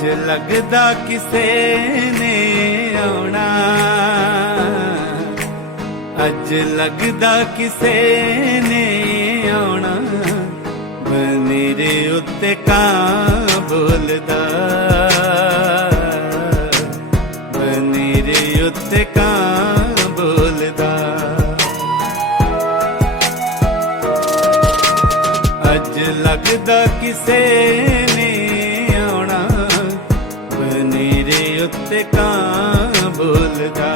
ਅੱਜ ਲੱਗਦਾ ਕਿਸੇ ਨੇ ਆਉਣਾ। ਅੱਜ ਲੱਗਦਾ ਕਿਸੇ ਨੇ ਆਉਣਾ। ਬਨੇਰੇ ਉੱਤੇ ਕਾਂ ਬੋਲਦਾ। ਬਨੇਰੇ ਉੱਤੇ ਕਾਂ ਬੋਲਦਾ। ਅੱਜ ਲੱਗਦਾ ਕਿਸੇ ਬਨੇਰੇ ਕਾਂ ਬੋਲਦਾ।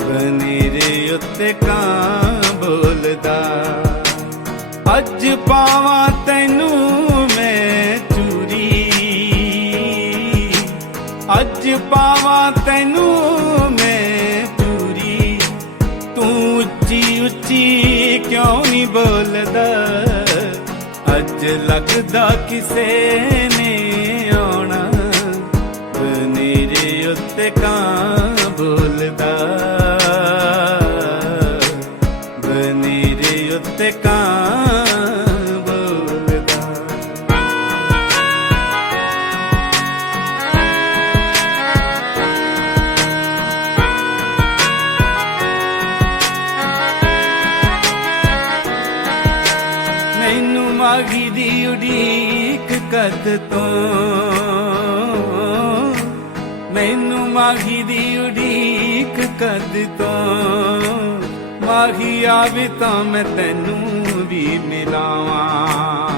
ਬਨੇਰੇ ਉੱਤੇ ਕਾਂ ਬੋਲਦਾ। ਅੱਜ ਪਾਵਾਂ ਤੈਨੂੰ ਮੈਂ ਚੂਰੀ। ਅੱਜ ਪਾਵਾਂ ਤੈਨੂੰ ਮੈਂ ਚੂਰੀ। ਤੂੰ ਉੱਚੀ ਉੱਚੀ ਕਿਉਂ ਨਹੀਂ ਬੋਲਦਾ? ਅੱਜ ਲੱਗਦਾ ਕਿਸੇ ਨੇ ਆਉਣਾ। ਉੱਤੇ ਕਾਂ ਬੋਲਦਾ। ਬਨੇਰੇ ਉੱਤੇ ਕਾਂ ਬੋਲਦਾ। ਮੈਨੂੰ ਮਾਗੀ ਦੀ ਉਡੀਕ ਕਦ ਤੋਂ ਮੈਨੂੰ ਮਾਗੀ ਦੀ ਉਡੀਕ ਕਦ ਤੋਂ ਮਾਗੀ ਆਵੇ ਤਾਂ ਮੈਂ ਤੈਨੂੰ ਵੀ ਮਿਲਾਵਾਂ।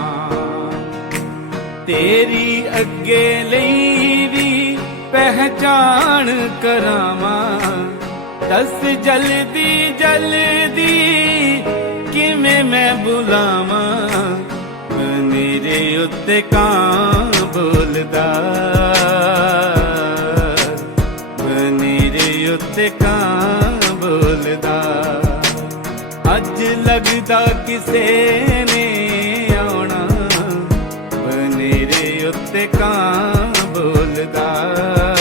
ਤੇਰੀ ਅੱਗੇ ਲਈ ਵੀ ਪਹਿਚਾਣ ਕਰਾਵਾਂ। ਦੱਸ ਜਲਦੀ ਜਲਦੀ ਕਿਵੇਂ ਮੈਂ ਬੁਲਾਵਾਂ? ਮੇਰੇ ਉੱਤੇ ਕਾਂ ਬੋਲਦਾ। ਬਨੇਰੇ ਕਾਂ ਬੋਲਦਾ। ਅੱਜ ਲੱਗਦਾ ਕਿਸੇ ਨੇ ਆਉਣਾ। ਬਨੇਰੇ ਉੱਤੇ ਕਾਂ ਬੋਲਦਾ।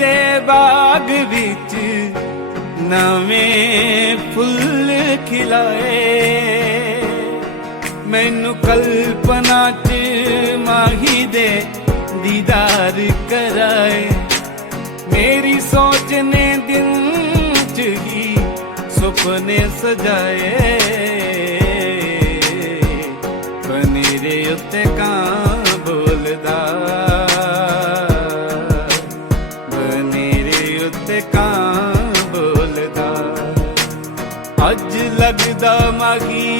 ਦੇ ਬਾਗ ਵਿੱਚ ਨਵੇਂ ਫੁੱਲ ਖਿਲਾਏ। ਮੈਨੂੰ ਕਲਪਨਾ ਚ ਮਾਹੀ ਦੇ ਦੀਦਾਰ ਕਰਾਏ। ਮੇਰੀ ਸੋਚ ਨੇ ਦਿਨ ਚ ਹੀ ਸੁਪਨੇ ਸਜਾਏ।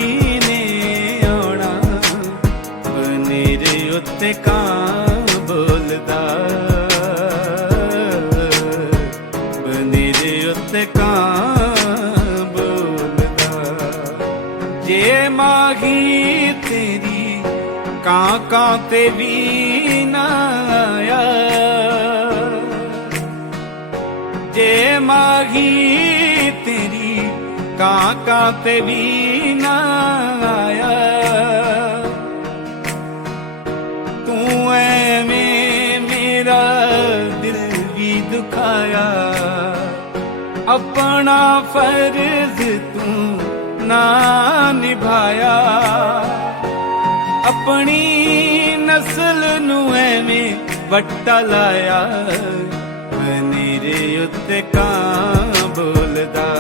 ਮਾਗੀ ਨੇ ਆਉਣਾ। ਬਨੇਰੇ ਉੱਤੇ ਕਾਂ ਬੋਲਦਾ। ਬਨੇਰੇ ਉੱਤੇ ਕਾਂ ਬੋਲਦਾ। ਜੇ ਮਾਗੀ ਤੇਰੀ ਕਾਂ ਕਾਂ ਤੇ ਵੀ ਨਾ ਆਇਆ। ਜੇ ਮਾਗੀ ਤੇਰੀ ਕਾਂ ਤੇ ਵੀ ਵੀ ਆਪਣਾ ਫਰਜ਼ ਤੂੰ ਨਾ ਨਿਭਾਇਆ। ਆਪਣੀ ਨਸਲ ਨੂੰ ਐਵੇਂ ਵੱਟਾ ਲਾਇਆ। ਬਨੇਰੇ ਉੱਤੇ ਕਾਂ ਬੋਲਦਾ।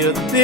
യുദ്ധ